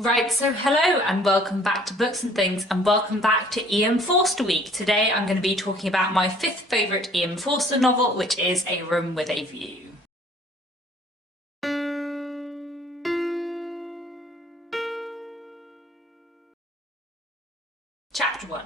Right, so hello and welcome back to Books and Things and welcome back to Ian Forster Week. Today I'm going to be talking about my fifth favourite Ian Forster novel, which is A Room with a View. Chapter 1.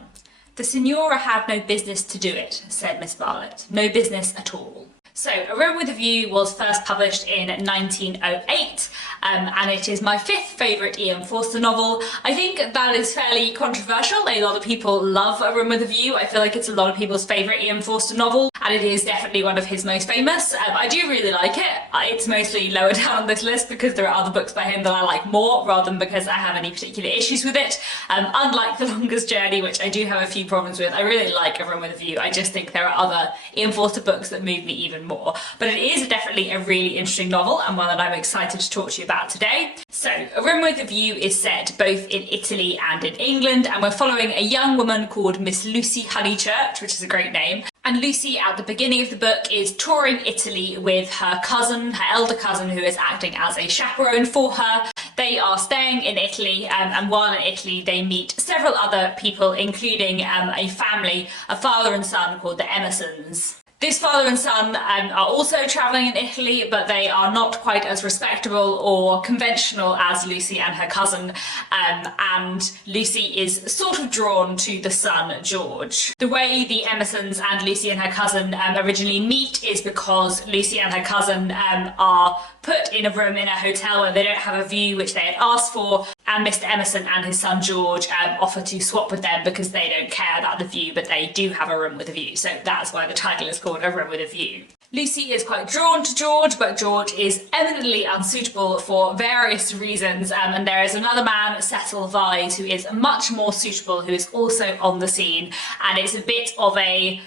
The Signora had no business to do it, said Miss Bartlett. No business at all. So, A Room with a View was first published in 1908 and it is my fifth favourite Ian Forster novel. I think that is fairly controversial. A lot of people love A Room with a View. I feel like it's a lot of people's favourite Ian Forster novel and it is definitely one of his most famous. I do really like it. It's mostly lower down on this list because there are other books by him that I like more rather than because I have any particular issues with it. Unlike The Longest Journey, which I do have a few problems with, I really like A Room with a View. I just think there are other Ian Forster books that move me even more. But it is definitely a really interesting novel and one that I'm excited to talk to you about today. So, A Room with a View is set both in Italy and in England, and we're following a young woman called Miss Lucy Honeychurch, which is a great name. And Lucy, at the beginning of the book, is touring Italy with her cousin, her elder cousin, who is acting as a chaperone for her. They are staying in Italy, and while in Italy they meet several other people, including a family, a father and son called the Emersons. This father and son are also travelling in Italy, but they are not quite as respectable or conventional as Lucy and her cousin, and Lucy is sort of drawn to the son, George. The way the Emersons and Lucy and her cousin originally meet is because Lucy and her cousin are put in a room in a hotel where they don't have a view, which they had asked for, and Mr. Emerson and his son George offer to swap with them because they don't care about the view, but they do have a room with a view, so that's why the title is called A Room with a View. Lucy is quite drawn to George, but George is eminently unsuitable for various reasons, and there is another man, Cecil Vyse, who is much more suitable, who is also on the scene, and it's a bit of a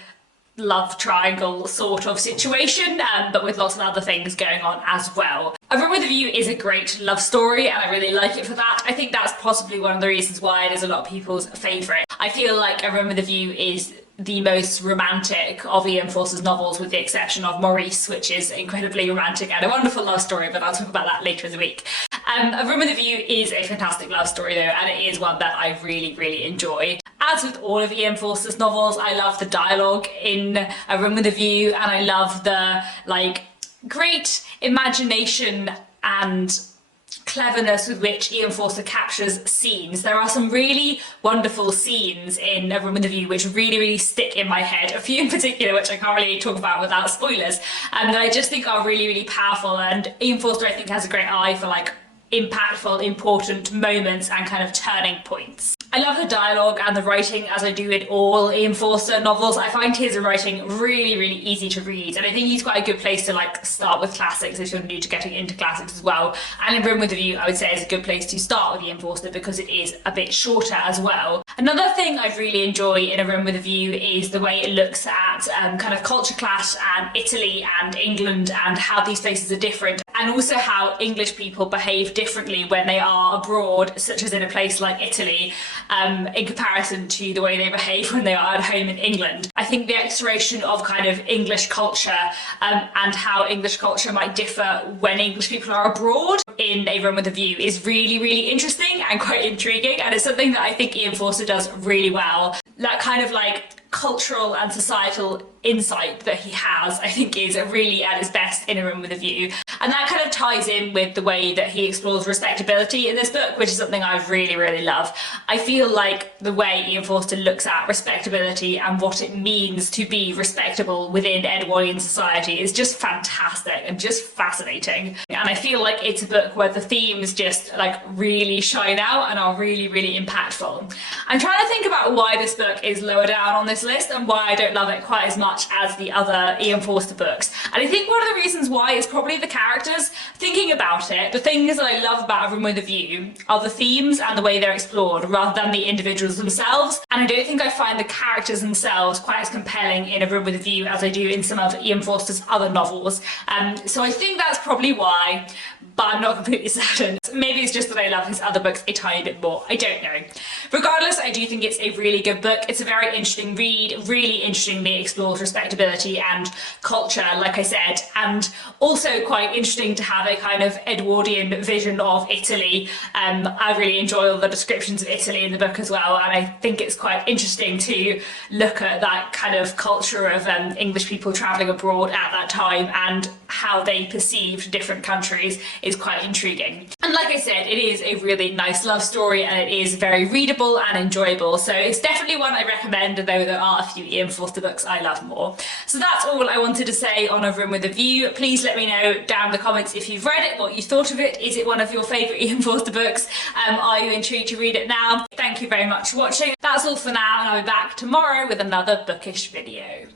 love triangle sort of situation, but with lots of other things going on as well. A Room with a View is a great love story and I really like it for that. I think that's possibly one of the reasons why it is a lot of people's favourite. I feel like A Room with a View is the most romantic of Ian Forster's novels, with the exception of Maurice, which is incredibly romantic and a wonderful love story, but I'll talk about that later in the week. A Room with a View is a fantastic love story though, and it is one that I really enjoy. As with all of Ian Forster's novels, I love the dialogue in A Room with a View, and I love the great imagination and cleverness with which Ian Forster captures scenes. There are some really wonderful scenes in A Room with a View which really stick in my head, a few in particular which I can't really talk about without spoilers, and that I just think are really powerful, and Ian Forster I think has a great eye for impactful, important moments and kind of turning points. I love the dialogue and the writing, as I do in all Ian Forster novels. I find his writing really easy to read, and I think he's quite a good place to start with classics if you're new to getting into classics as well. And In Room with a View I would say is a good place to start with Ian Forster because it is a bit shorter as well. Another thing I really enjoy in A Room with a View is the way it looks at kind of culture clash and Italy and England and how these places are different, and also how English people behave differently when they are abroad, such as in a place like Italy, in comparison to the way they behave when they are at home in England. I think the exploration of kind of English culture and how English culture might differ when English people are abroad in A Room with a View is really interesting and quite intriguing, and it's something that I think Ian Forster does really well. That kind of cultural and societal insight that he has, I think, is really at its best in A Room with a View. And that kind of ties in with the way that he explores respectability in this book, which is something I really love. I feel like the way Ian Forster looks at respectability and what it means to be respectable within Edwardian society is just fantastic and just fascinating. And I feel like it's a book where the themes just really shine out and are really impactful. I'm trying to think about why this book is lower down on this list and why I don't love it quite as much as the other Ian Forster books. And I think one of the reasons why is probably the characters. Thinking about it, the things that I love about A Room with a View are the themes and the way they're explored rather than the individuals themselves, and I don't think I find the characters themselves quite as compelling in A Room with a View as I do in some of Ian Forster's other novels. So I think that's probably why. but I'm not completely certain. Maybe it's just that I love his other books a tiny bit more, I don't know. Regardless, I do think it's a really good book. It's a very interesting read, really interestingly explores respectability and culture, like I said, and also quite interesting to have a kind of Edwardian vision of Italy. I really enjoy all the descriptions of Italy in the book as well, and I think it's quite interesting to look at that kind of culture of English people travelling abroad at that time and how they perceived different countries is quite intriguing. And like I said, it is a really nice love story and it is very readable and enjoyable, so it's definitely one I recommend, though there are a few Ian Forster books I love more. So that's all I wanted to say on A Room with a View. Please let me know down in the comments if you've read it, what you thought of it. Is it one of your favourite Ian Forster books? Are you intrigued to read it now? Thank you very much for watching. That's all for now, and I'll be back tomorrow with another bookish video.